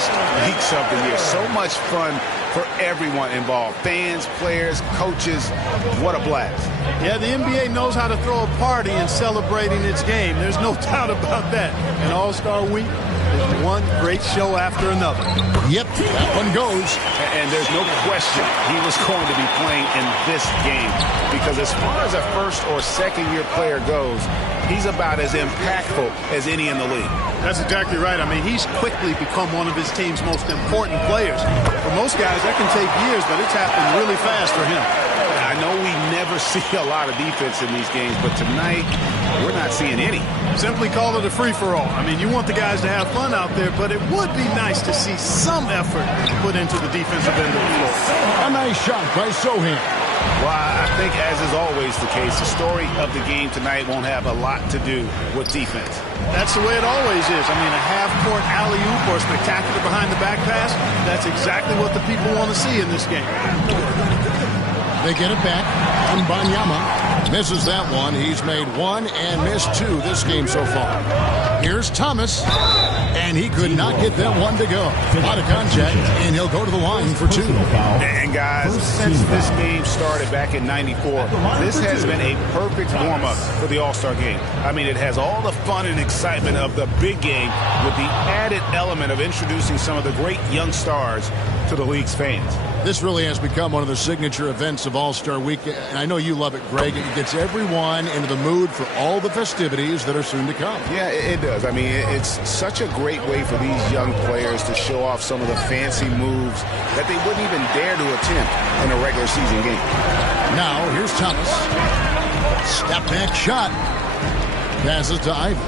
best weeks of the year. So much fun for everyone involved. Fans, players, coaches. What a blast. Yeah, the NBA knows how to throw a party in celebrating its game. There's no doubt about that. And All-Star Week is one great show after another. Yep, that one goes. And there's no question he was going to be playing in this game, because as far as a first or second year player goes, he's about as impactful as any in the league. That's exactly right. I mean, he's quickly become one of his team's most important players. For most guys, that can take years, but it's happened really fast for him. I know we never see a lot of defense in these games, but tonight we're not seeing any. Simply call it a free-for-all. I mean, you want the guys to have fun out there, but it would be nice to see some effort put into the defensive end of the floor. A nice shot by Sohan. Well, I think, as is always the case, the story of the game tonight won't have a lot to do with defense. That's the way it always is. I mean, a half-court alley-oop or a spectacular behind-the-back pass, that's exactly what the people want to see in this game. They get it back. Banyama misses that one. He's made one and missed two this game so far. Here's Thomas, and he could not get that one to go. Out of contact, and he'll go to the line for two. And guys, since this game started back in '94, this has been a perfect warm-up for the All-Star game. I mean, it has all the fun and excitement of the big game with the added element of introducing some of the great young stars to the league's fans. This really has become one of the signature events of All-Star Week, and I know you love it, Greg. It gets everyone into the mood for all the festivities that are soon to come. Yeah, it does. I mean, it's such a great way for these young players to show off some of the fancy moves that they wouldn't even dare to attempt in a regular season game. Now, here's Thomas. Step back shot. Passes to Ivan.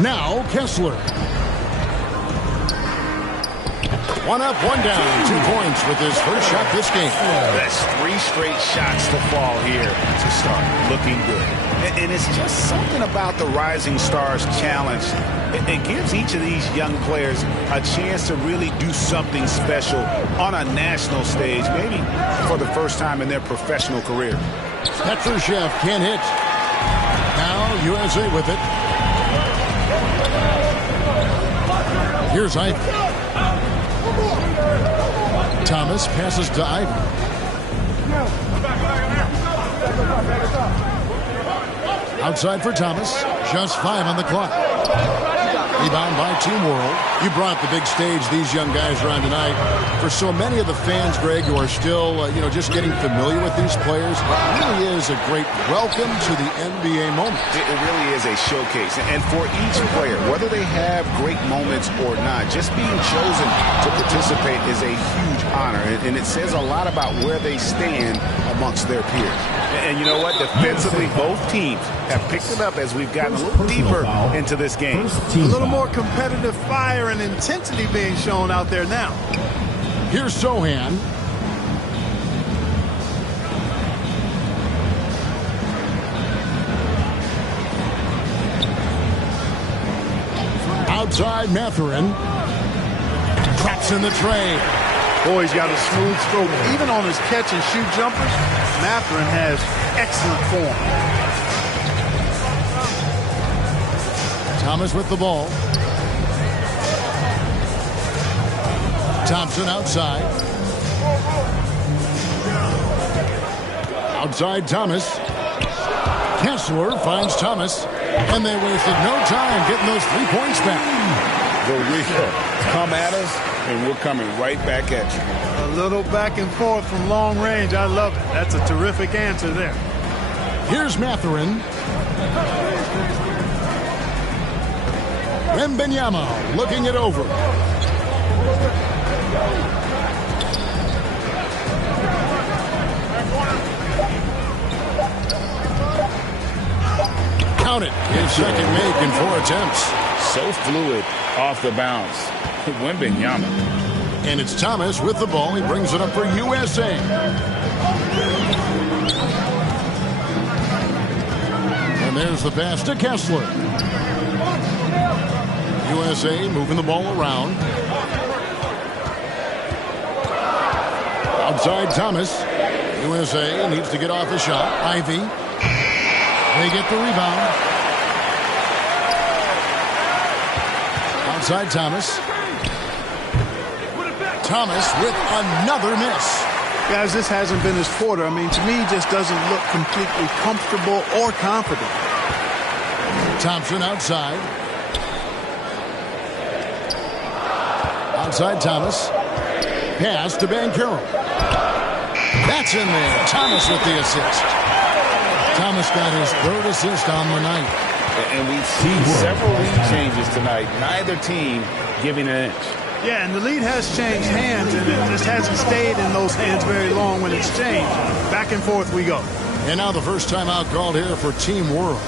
Now, Kessler. One up, one down. 2 points with his first shot this game. That's 3 straight shots to fall here to start. Looking good. And it's just something about the Rising Stars Challenge. It gives each of these young players a chance to really do something special on a national stage, maybe for the first time in their professional career. Petrushev can't hit. Now USA with it. Here's Ivan. Thomas passes to Ivan. Outside for Thomas. Just 5 on the clock. Rebound by Team World. You brought the big stage these young guys are on tonight. For so many of the fans, Greg, who are still, just getting familiar with these players, it really is a great welcome to the NBA moment. It really is a showcase. And for each player, whether they have great moments or not, just being chosen to participate is a huge honor. And it says a lot about where they stand amongst their peers. And you know what? Defensively, both teams have picked it up as we've gotten a little deeper into this game. A little more competitive fire and intensity being shown out there now. Here's Sohan. Outside Mathurin. Traps in the tray. Boy, he's got a smooth stroke. Even on his catch and shoot jumpers, Mathurin has excellent form. Thomas with the ball. Thompson outside. Outside Thomas. Kessler finds Thomas. And they wasted no time getting those 3 points back. The real come at us, and we're coming right back at you. A little back and forth from long range. I love it. That's a terrific answer there. Here's Mathurin. Wembanyama looking it over. Count it. His second make in 4 attempts. So fluid off the bounce. Wembanyama. And it's Thomas with the ball. He brings it up for USA. And there's the pass to Kessler. USA moving the ball around. Outside Thomas. USA needs to get off the shot. Ivy. They get the rebound. Outside Thomas. Thomas with another miss. Guys, this hasn't been his quarter. I mean, to me, he just doesn't look completely comfortable or confident. Thompson outside. Outside Thomas. Pass to Banchero. That's in there. Thomas with the assist. Thomas got his third assist on the night. And we've seen several lead changes tonight. Neither team giving an inch. Yeah, and the lead has changed hands, and it just hasn't stayed in those hands very long when it's changed. Back and forth we go. And now the first timeout called here for Team World.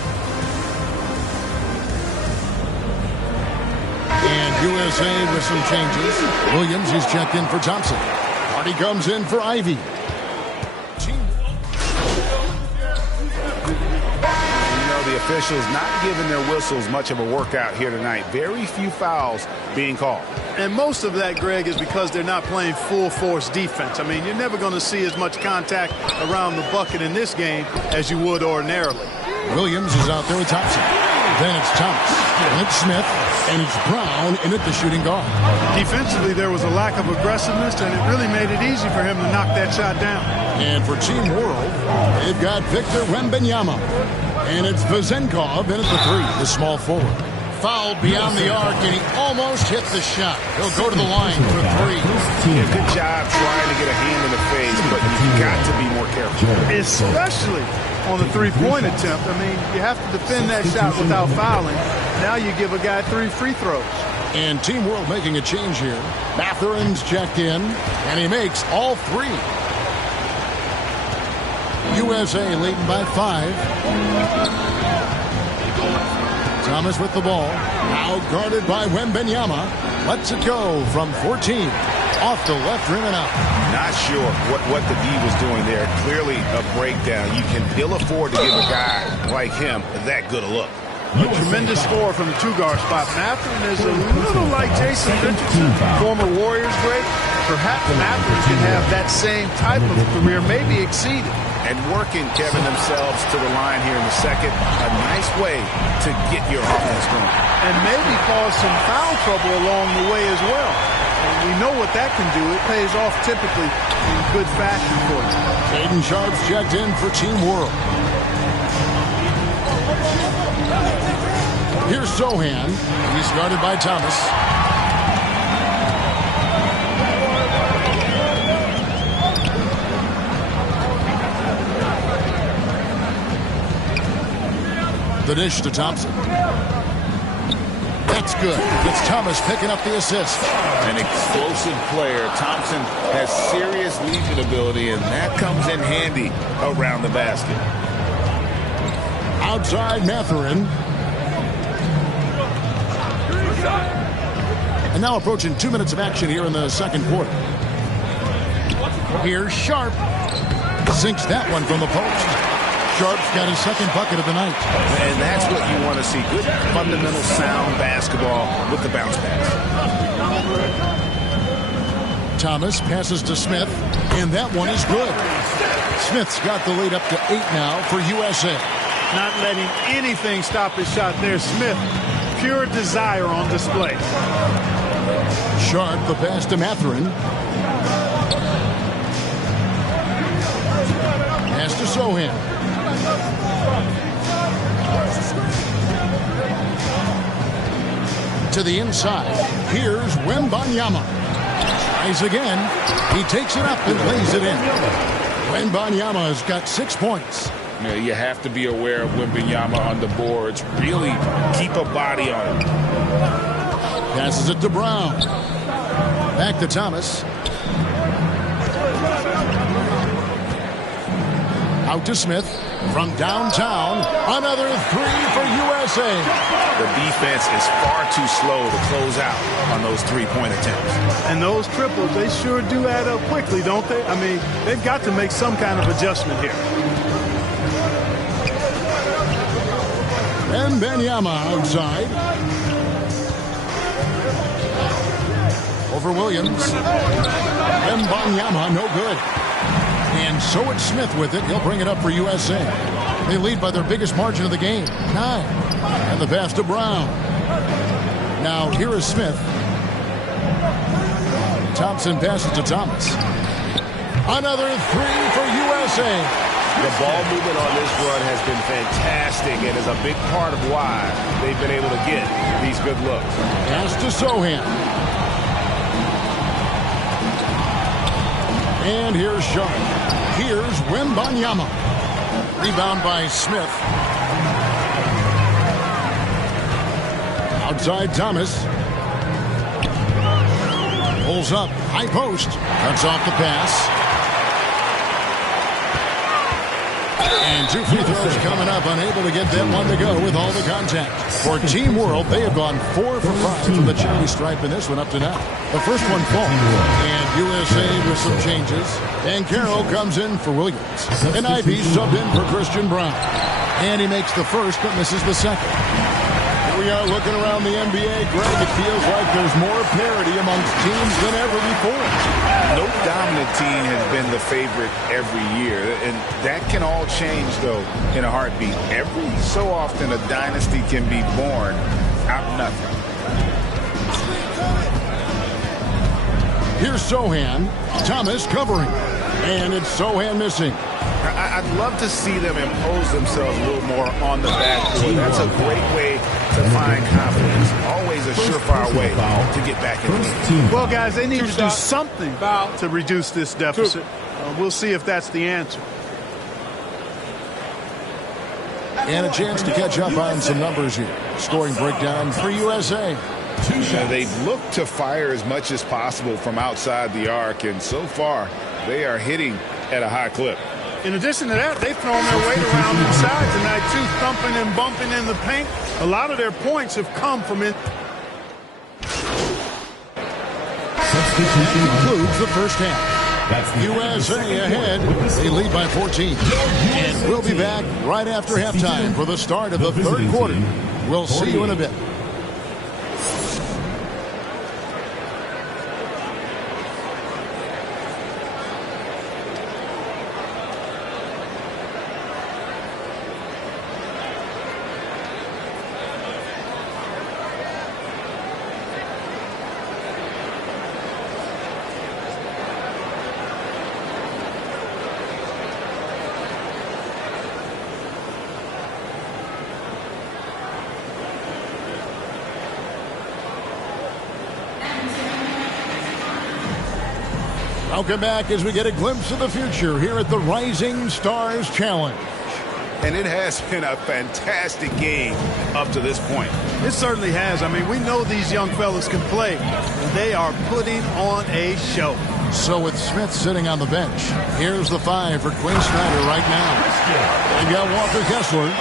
And USA with some changes. Williams is checked in for Thompson. Hardy comes in for Ivy. The officials not giving their whistles much of a workout here tonight. Very few fouls being called. And most of that, Greg, is because they're not playing full force defense. I mean, you're never going to see as much contact around the bucket in this game as you would ordinarily. Williams is out there with Thompson. Then it's Thomas. And it's Smith. And it's Brown in at the shooting guard. Defensively, there was a lack of aggressiveness, and it really made it easy for him to knock that shot down. And for Team World, they've got Victor Wembanyama. And it's Vezenkov in at the three, the small forward. Fouled beyond the arc, and he almost hit the shot. He'll go to the line for three. Yeah, good job trying to get a hand in the face, but you've got to be more careful. Especially on the three-point attempt. I mean, you have to defend that shot without fouling. Now you give a guy 3 free throws. And Team World making a change here. Matherin's checked in, and he makes all 3. USA leading by 5. Thomas with the ball. Now guarded by Wembanyama. Lets it go from 14. Off the left rim and out. Not sure what the D was doing there. Clearly a breakdown. You can ill afford to give a guy like him that good a look. A tremendous score from the two-guard spot. Matherin is a little like Jason Richardson, former Warriors great. Perhaps Matherin can have that same type of career, maybe exceed it. And working, Kevin, themselves to the line here in the second. A nice way to get your offense going. And maybe cause some foul trouble along the way as well. And we know what that can do. It pays off typically in good fashion for you. Aiden Sharp's checked in for Team World. Here's Sohan. He's guarded by Thomas. The dish to Thompson. That's good. It's Thomas picking up the assist. An explosive player. Thompson has serious leaping ability, and that comes in handy around the basket. Outside Matherin. And now approaching 2 minutes of action here in the second quarter. Here's Sharp. Sinks that one from the post. Sharp's got his second bucket of the night. And that's what you want to see. Good fundamental sound basketball with the bounce pass. Thomas passes to Smith, and that one is good. Smith's got the lead up to 8 now for USA. Not letting anything stop his shot there. Smith, pure desire on display. Sharp, the pass to Matherin. Pass to Sohan. To the inside. Here's Wembanyama. Tries again. He takes it up and lays it in. Wembanyama has got 6 points. You know, you have to be aware of Wembanyama on the boards. Really keep a body on him. Passes it to Brown. Back to Thomas. Out to Smith. From downtown, another 3 for USA. The defense is far too slow to close out on those three-point attempts. And those triples, they sure do add up quickly, don't they? I mean, they've got to make some kind of adjustment here. And Wembanyama outside. Over Williams. Wembanyama, no good. And so it's Smith with it. He'll bring it up for USA. They lead by their biggest margin of the game, 9. And the pass to Brown. Now here is Smith. Thompson passes to Thomas. Another three for USA. The ball movement on this run has been fantastic and is a big part of why they've been able to get these good looks. Pass to Sohan. And here's Sharp. Here's Wembanyama. Rebound by Smith. Outside Thomas. Pulls up. High post. Cuts off the pass. And two free throws coming up. Unable to get that one to go with all the contact. For Team World, they have gone 4 for 5 from the charity stripe in this one up to now. The first one falls. And USA with some changes. And Carroll comes in for Williams. And Ivy subbed in for Christian Brown. And he makes the first but misses the second. Here we are looking around the NBA. Greg, it feels like there's more parity amongst teams than ever before. No dominant team has been the favorite every year, and that can all change, though, in a heartbeat. Every so often, a dynasty can be born out of nothing. Here's Sohan. Thomas covering. And it's Sohan missing. I'd love to see them impose themselves a little more on the backcourt. That's a great way to find confidence. Always a surefire way to get back in the game. Well, guys, they need to do something to reduce this deficit. We'll see if that's the answer. And a chance to catch up on some numbers here. Scoring breakdown for USA. They've looked to fire as much as possible from outside the arc, and so far they are hitting at a high clip. In addition to that, they've thrown their weight around inside tonight, too, thumping and bumping in the paint. A lot of their points have come from it. Concludes the first half. USA ahead. They lead by 14. And we'll be back right after halftime for the start of the third quarter. We'll see you in a bit. Welcome back as we get a glimpse of the future here at the Rising Stars Challenge. And it has been a fantastic game up to this point. It certainly has. I mean, we know these young fellas can play. And they are putting on a show. So with Smith sitting on the bench, here's the 5 for Quinn Snyder right now. They've got Walker Kessler.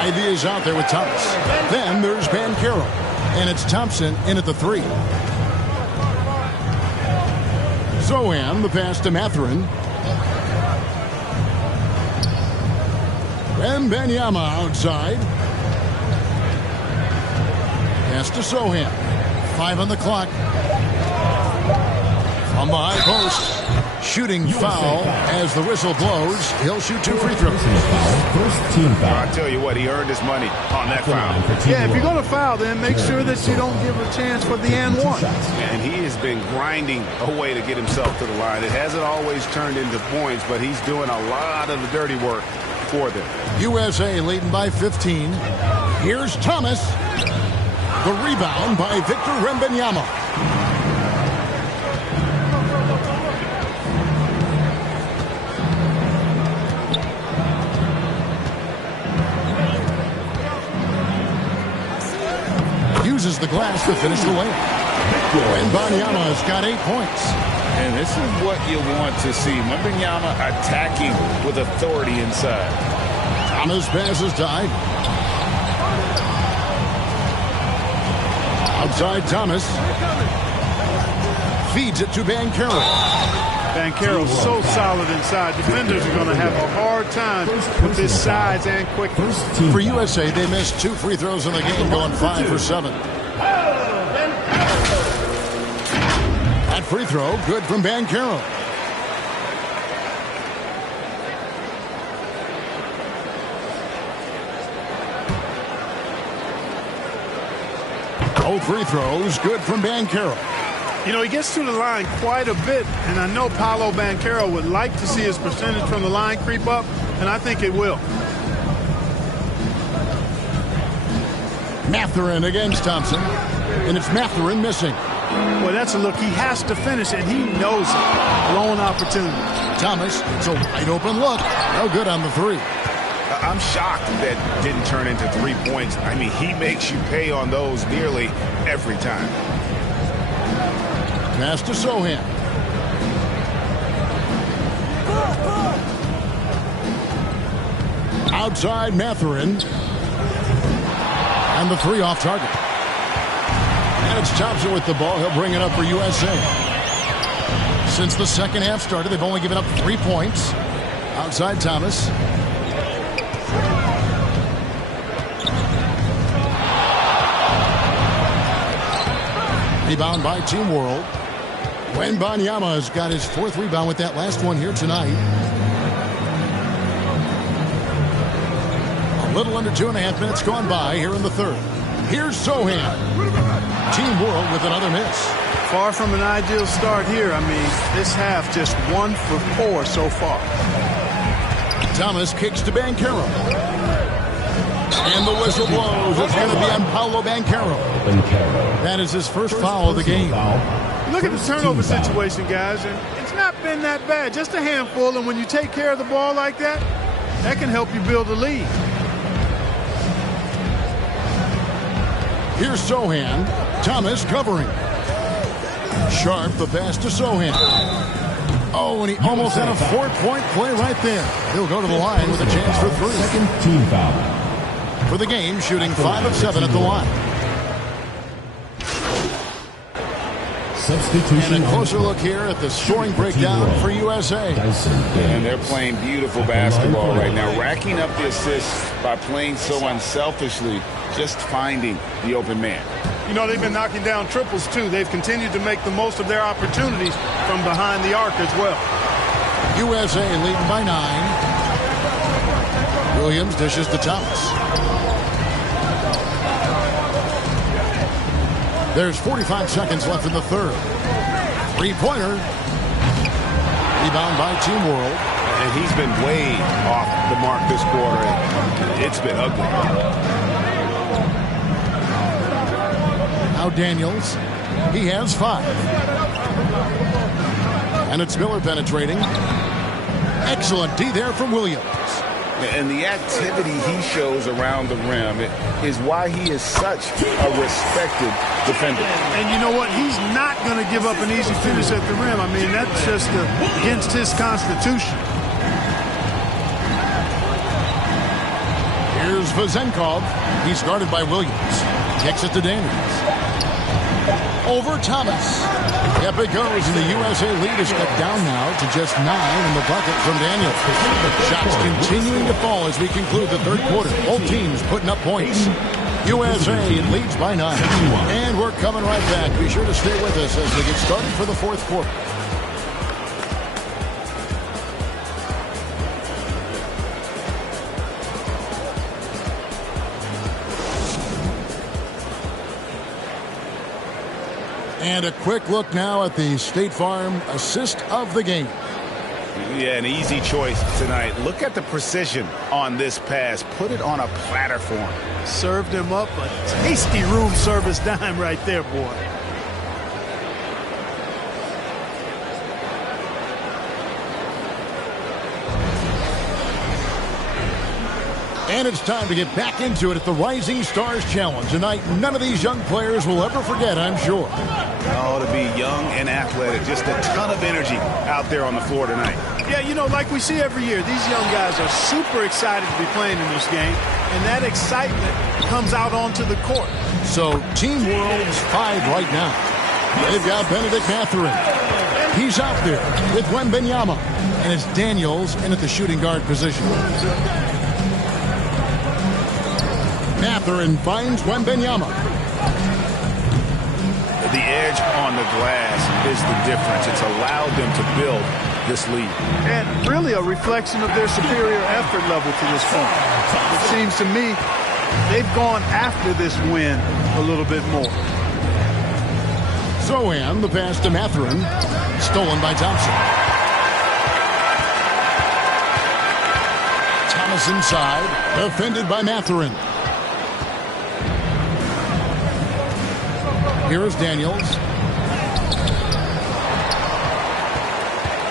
Ivy is out there with Thomas. Then there's Van Carroll. And it's Thompson in at the 3. Sohan, the pass to Mathurin. Wembanyama outside. Pass to Sohan. 5 on the clock. From the high post. Shooting foul as the whistle blows. He'll shoot 2 free throws. First team foul. I'll tell you what, he earned his money on that foul. Yeah, if you're going to foul, then make sure that you don't give a chance for the and one. And he has been grinding away to get himself to the line. It hasn't always turned into points, but he's doing a lot of the dirty work for them. USA leading by 15. Here's Thomas. The rebound by Victor Wembanyama. Uses the glass to finish the layup. Wembanyama's got 8 points. And this is what you want to see. Wembanyama attacking with authority inside. Thomas passes to Ivy. Outside Thomas. Feeds it to Van Carroll. Van Carroll's so solid inside. Defenders are going to have a hard time with his size and quickness. For USA, they missed 2 free throws in the game, going 5 for 7. That free throw, good from Van Carroll. Both free throws good from Banchero. You know, he gets to the line quite a bit, and I know Paolo Banchero would like to see his percentage from the line creep up, and I think it will. Mathurin against Thompson, and it's Mathurin missing. Well, that's a look he has to finish, and he knows it. Blown opportunity. Thomas, it's a wide open look. No good on the three. I'm shocked that didn't turn into 3 points. I mean, he makes you pay on those nearly every time. Pass to Sohan. Outside Mathurin. And the three off target. And it's Thompson with the ball. He'll bring it up for USA. Since the second half started, they've only given up 3 points. Outside Thomas. Rebound by Team World. Wembanyama has got his 4th rebound with that last one here tonight. A little under 2.5 minutes gone by here in the third. Here's Sohan. Team World with another miss. Far from an ideal start here. I mean, this half just 1 for 4 so far. Thomas kicks to Banchero. And the whistle blows. It's going to be on Paolo Banchero. That is his first foul of the game. Look at the turnover situation, guys, and it's not been that bad. Just a handful, and when you take care of the ball like that, that can help you build a lead. Here's Sohan. Thomas covering. Sharp, the pass to Sohan. Oh, and he almost had a 4-point play right there. He'll go to the line with a chance for 3. Second team foul. For the game, shooting 5 of 7 at the line. Substitution. And a closer look here at the scoring breakdown for USA. And they're playing beautiful basketball right now, racking up the assists by playing so unselfishly, just finding the open man. You know, they've been knocking down triples, too. They've continued to make the most of their opportunities from behind the arc as well. USA leading by 9. Williams dishes to Thomas. There's 45 seconds left in the third. 3-pointer. Rebound by Team World. And he's been way off the mark this quarter. It's been ugly. Now Daniels. He has 5. And it's Miller penetrating. Excellent D there from Williams. And the activity he shows around the rim is why he is such a respected defender. And you know what? He's not going to give up an easy finish at the rim. I mean, that's just against his constitution. Here's Vazenkov. He's guarded by Williams. Kicks it to Daniels. Over Thomas. Yep, it goes, and the USA lead is cut down now to just 9 in the bucket from Daniels. Shots continuing to fall as we conclude the third quarter. Both teams putting up points. USA leads by 9. And we're coming right back. Be sure to stay with us as we get started for the fourth quarter. And a quick look now at the State Farm assist of the game. Yeah, an easy choice tonight. Look at the precision on this pass. Put it on a platter for him. Served him up a tasty room service dime right there, boy. And it's time to get back into it at the Rising Stars Challenge. Tonight, none of these young players will ever forget, I'm sure. Oh, to be young and athletic. Just a ton of energy out there on the floor tonight. Yeah, you know, like we see every year, these young guys are super excited to be playing in this game. And that excitement comes out onto the court. So, Team World's 5 right now. They've got Benedict Mathurin. He's out there with Wembanyama. And it's Daniels in at the shooting guard position. Mathurin finds Wembanyama. The edge on the glass is the difference. It's allowed them to build this lead. And really a reflection of their superior effort level to this point. It seems to me they've gone after this win a little bit more. Sohan, the pass to Mathurin. Stolen by Thompson. Thomas inside. Defended by Mathurin. Here's Daniels.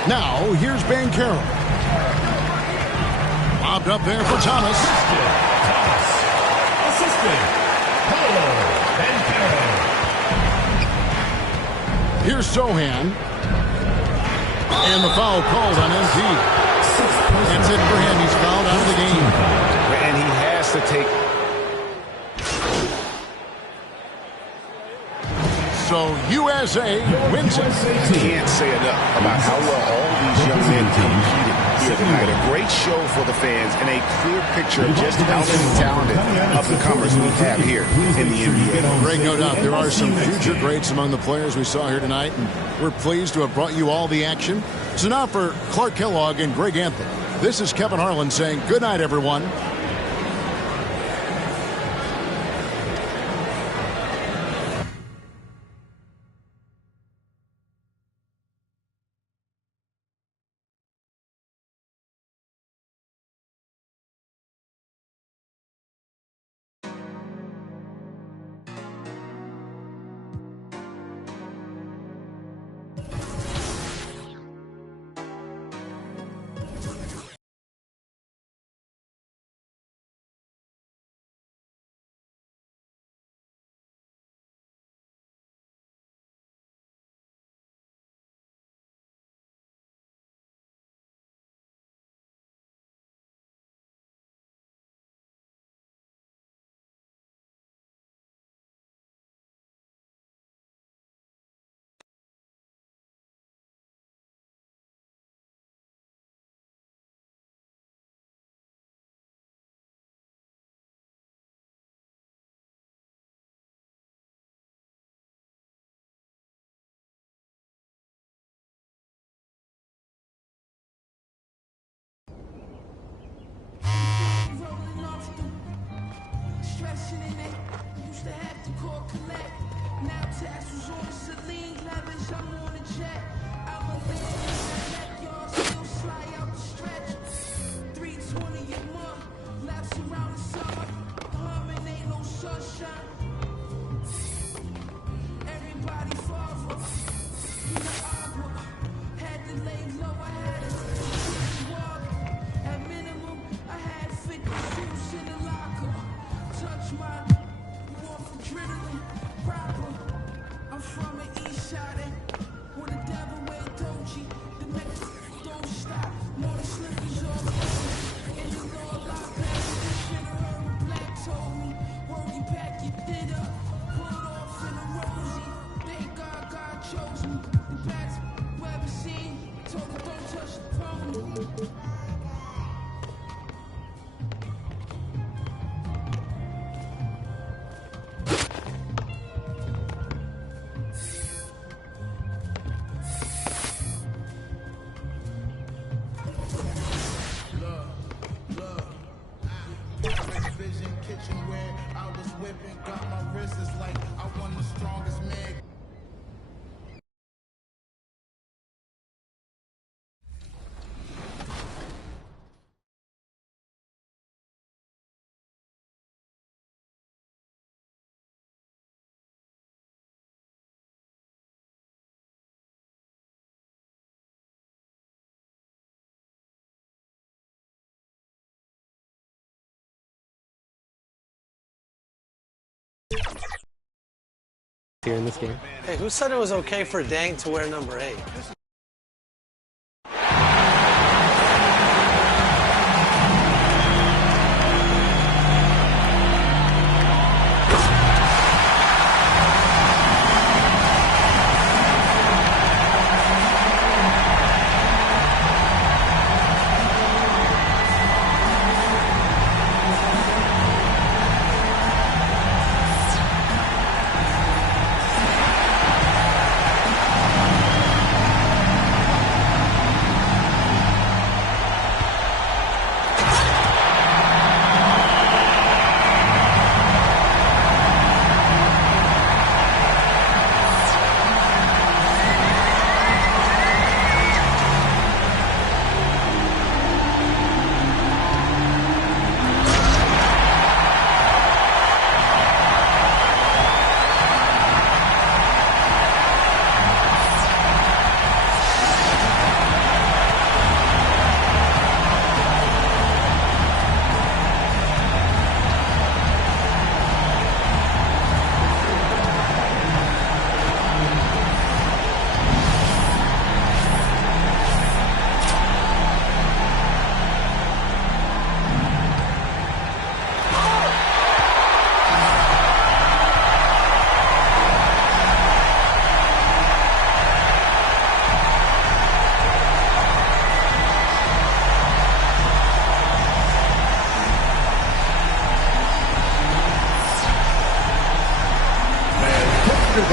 Now, here's Banchero. Lobbed up there for Thomas. Assistant. Paulo Banchero. Here's Sohan. And the foul called on MP. That's it for him. He's fouled out of the game. And he has to take... So USA wins it. Can't say enough about how well all these young men competed here tonight. A great show for the fans and a clear picture of just how many talented up-and-comers we have here in the NBA. Greg, no doubt there are some future greats among the players we saw here tonight, and we're pleased to have brought you all the action. So now for Clark Kellogg and Greg Anthony, this is Kevin Harlan saying good night, everyone. Used to have to call collect. Now tassels on the Celine, lavish, I'm on a jet. I'm a man, y'all still slide out the stretch. 320 a month, laps around the summer. Humming ain't no sunshine. Everybody father, had to lay low, I had to walk. At minimum, I had 50 suits in the locker. Touch my adrenaline proper. I'm from the east side, where the devil made Doji. The next don't stop, more the slippers off. And you know a lot better. This shit I heard what Black told me. Worry, pack your did up, pull off in a rosy. Thank God chose me. The best we ever seen. Told her don't touch the pony. Kitchenware, I was whipping, got my wrists like I won the strongest man. Here in this game. Hey, who said it was okay for Dang to wear number 8?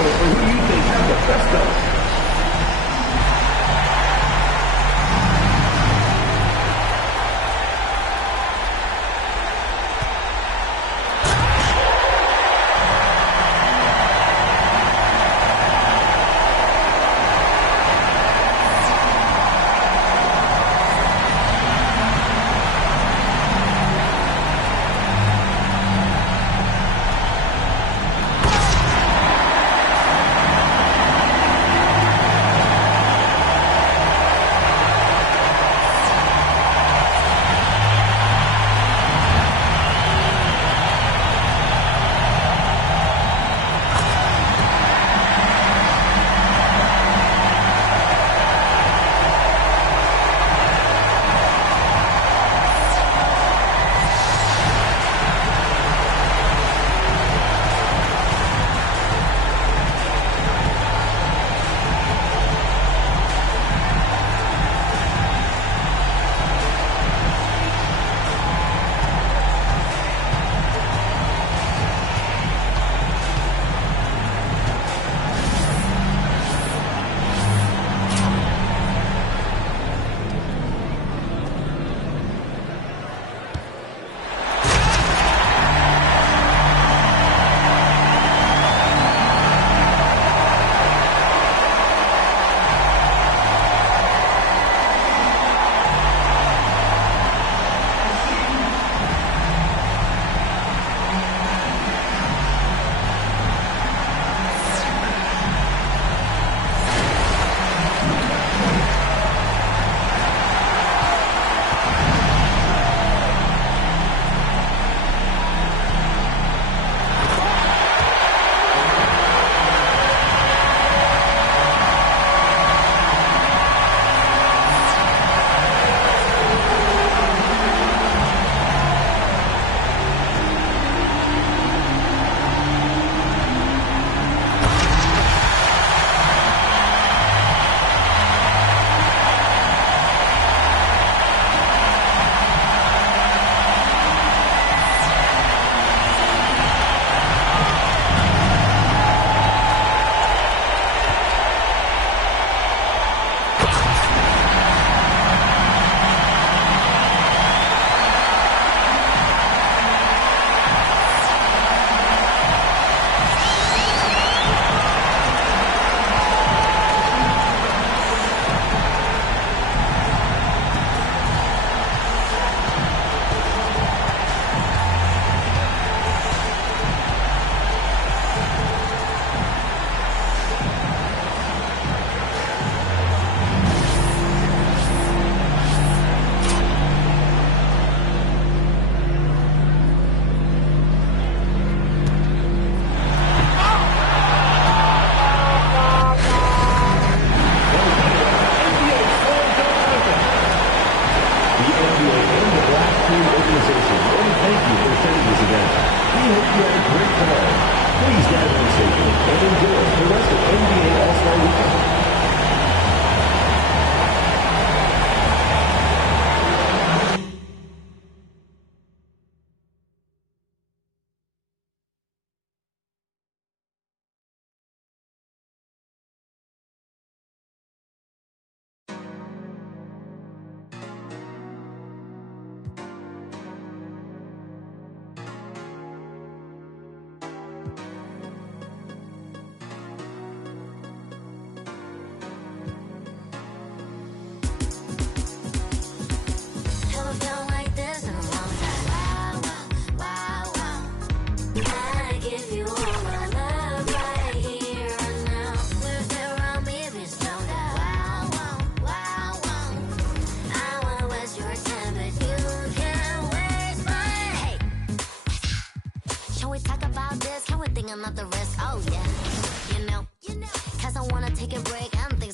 vote for who you think had the best dunk.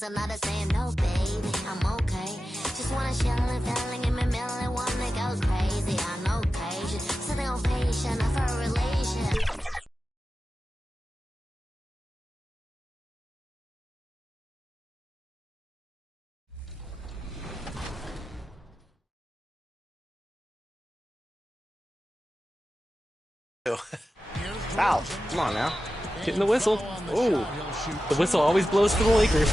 I'm not a saying no, baby, I'm okay. Just wanna chill and feeling in my middle, wanna go crazy. I know occasion, sitting on patient for a relation. Foul. Come on now. Getting the whistle. Ooh. The whistle always blows for the Lakers.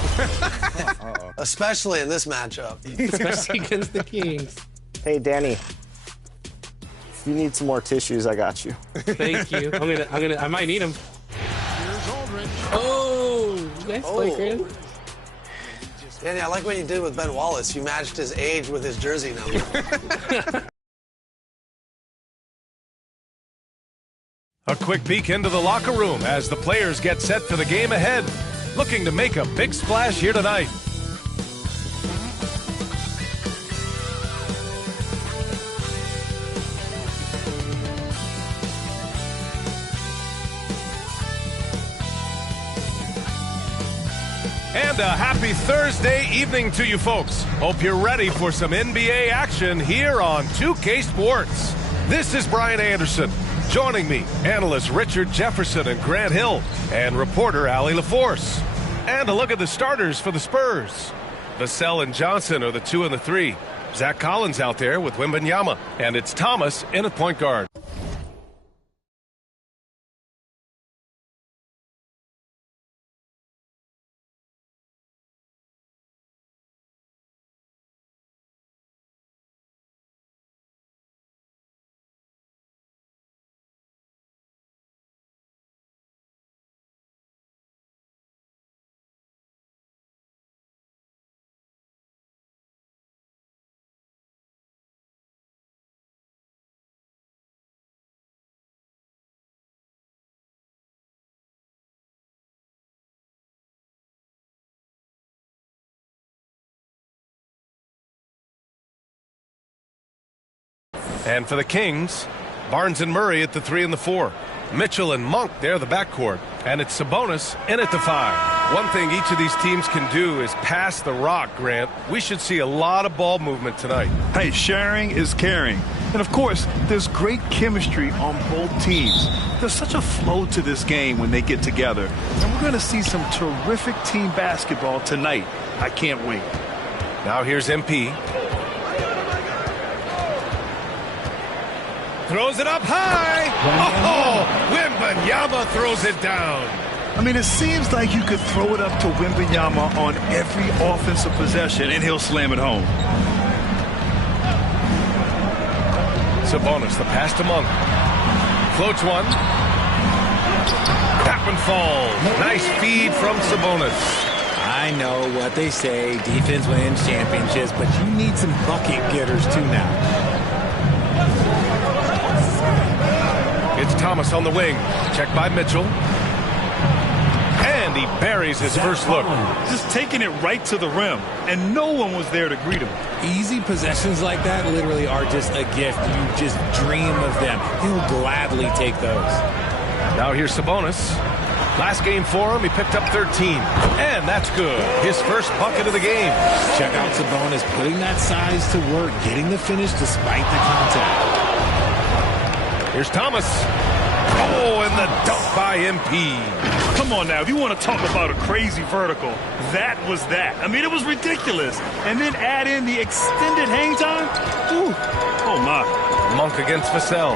Especially in this matchup. Especially against the Kings. Hey, Danny. If you need some more tissues, I got you. Thank you. I might need them. Oh, nice play, Chris. Danny, I like what you did with Ben Wallace. You matched his age with his jersey number. A quick peek into the locker room as the players get set for the game ahead, looking to make a big splash here tonight. And a happy Thursday evening to you folks. Hope you're ready for some NBA action here on 2K Sports. This is Brian Anderson. Joining me, analysts Richard Jefferson and Grant Hill, and reporter Allie LaForce. And a look at the starters for the Spurs. Vassell and Johnson are the 2 and the 3. Zach Collins out there with Wembanyama. And it's Thomas in at point guard. And for the Kings, Barnes and Murray at the 3 and the 4. Mitchell and Monk, they're the backcourt. And it's Sabonis in at the 5. One thing each of these teams can do is pass the rock, Grant. We should see a lot of ball movement tonight. Hey, sharing is caring. And, of course, there's great chemistry on both teams. There's such a flow to this game when they get together. And we're going to see some terrific team basketball tonight. I can't wait. Now here's MP. Throws it up high. Oh, Wembanyama throws it down. I mean, it seems like you could throw it up to Wembanyama on every offensive possession, and he'll slam it home. Sabonis, the pass to Monk. Floats one. That one falls. Nice feed from Sabonis. I know what they say, defense wins championships, but you need some bucket getters too now. It's Thomas on the wing. Checked by Mitchell. And he buries his first look. Just taking it right to the rim, and no one was there to greet him. Easy possessions like that literally are just a gift. You just dream of them. He'll gladly take those. Now here's Sabonis. Last game for him, he picked up 13. And that's good. His first bucket of the game. Check out Sabonis putting that size to work, getting the finish despite the contact. Here's Thomas. Oh, and the dunk by MP. Come on now, if you want to talk about a crazy vertical, that was that. I mean, it was ridiculous. And then add in the extended hang time. Ooh. Oh, my. Monk against Vassell.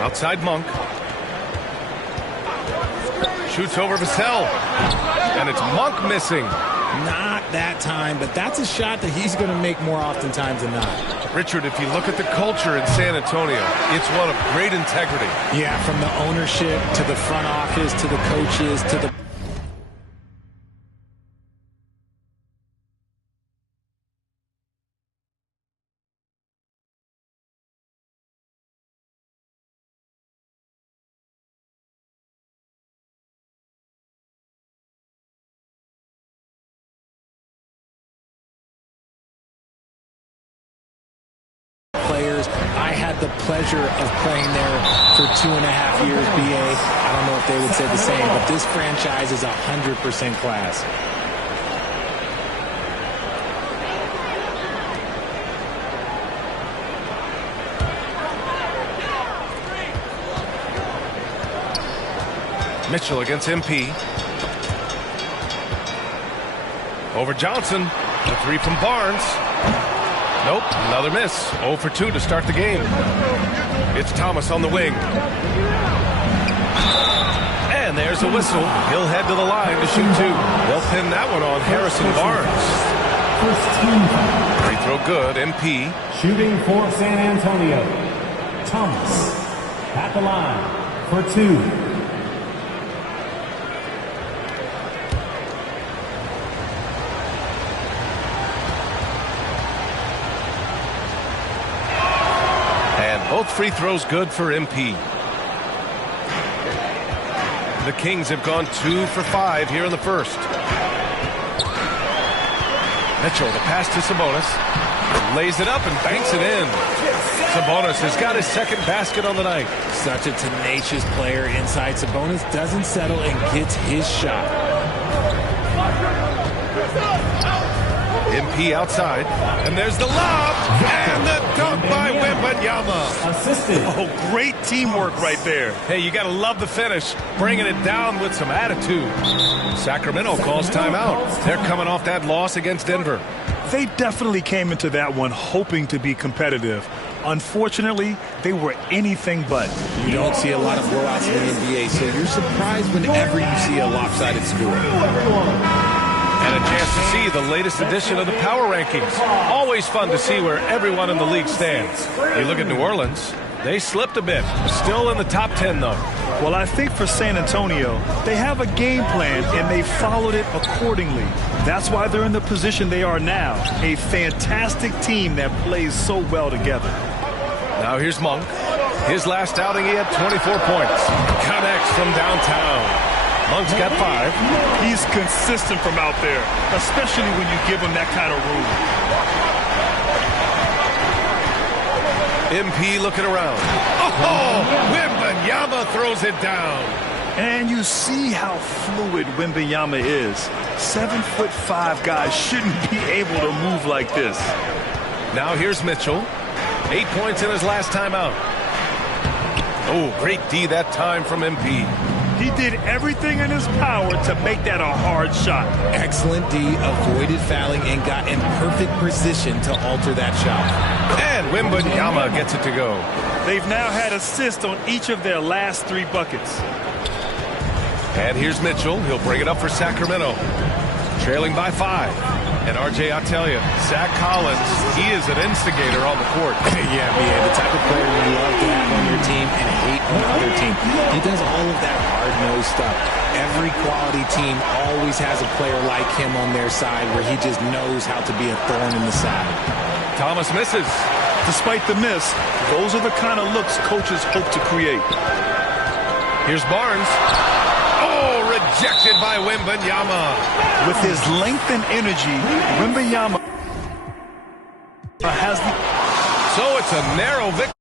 Outside Monk. Shoots over Vassell. And it's Monk missing. Not that time, but that's a shot that he's going to make more oftentimes than not. Richard, if you look at the culture in San Antonio, it's one of great integrity. Yeah, from the ownership to the front office to the coaches to the... players. I had the pleasure of playing there for 2.5 years, BA. I don't know if they would say the same, but this franchise is 100% class. Mitchell against MP. Over Johnson. The three from Barnes. Nope, another miss. 0 for 2 to start the game. It's Thomas on the wing. And there's a whistle. He'll head to the line to shoot 2. They'll pin that one on Harrison Barnes. Free throw good, MP. Shooting for San Antonio, Thomas at the line for 2. And both free throws good for MP. The Kings have gone 2 for 5 here in the first. Mitchell, the pass to Sabonis. Lays it up and banks it in. Sabonis has got his second basket on the night. Such a tenacious player inside. Sabonis doesn't settle and gets his shot. MP outside. And there's the lob. And the dunk by Wembanyama. Assisted. Oh, great teamwork right there. Hey, you got to love the finish. Bringing it down with some attitude. Sacramento calls timeout. They're coming off that loss against Denver. They definitely came into that one hoping to be competitive. Unfortunately, they were anything but. You don't see a lot of blowouts in the NBA, so you're surprised whenever you see a lopsided score. And a chance to see the latest edition of the Power Rankings. Always fun to see where everyone in the league stands. You look at New Orleans, they slipped a bit. Still in the top 10, though. Well, I think for San Antonio, they have a game plan, and they followed it accordingly. That's why they're in the position they are now. A fantastic team that plays so well together. Now here's Monk. His last outing, he had 24 points. Connects from downtown. Monk's got 5. He's consistent from out there, especially when you give him that kind of room. MP looking around. Oh, Wembanyama throws it down. And you see how fluid Wembanyama is. 7'5" guys shouldn't be able to move like this. Now here's Mitchell. 8 points in his last time out. Oh, great D that time from MP. He did everything in his power to make that a hard shot. Excellent D, avoided fouling, and got in perfect position to alter that shot. And Wembanyama gets it to go. They've now had assists on each of their last 3 buckets. And here's Mitchell. He'll bring it up for Sacramento. Trailing by 5. And RJ, I'll tell you, Zach Collins, he is an instigator on the court. Yeah, man, the type of player you love to have on your team and hate on the other team. He does all of that hard-nosed stuff. Every quality team always has a player like him on their side where he just knows how to be a thorn in the side. Thomas misses. Despite the miss, those are the kind of looks coaches hope to create. Here's Barnes. Oh, rejected by Wembanyama. With his length and energy, Wembanyama has the... So it's a narrow victory.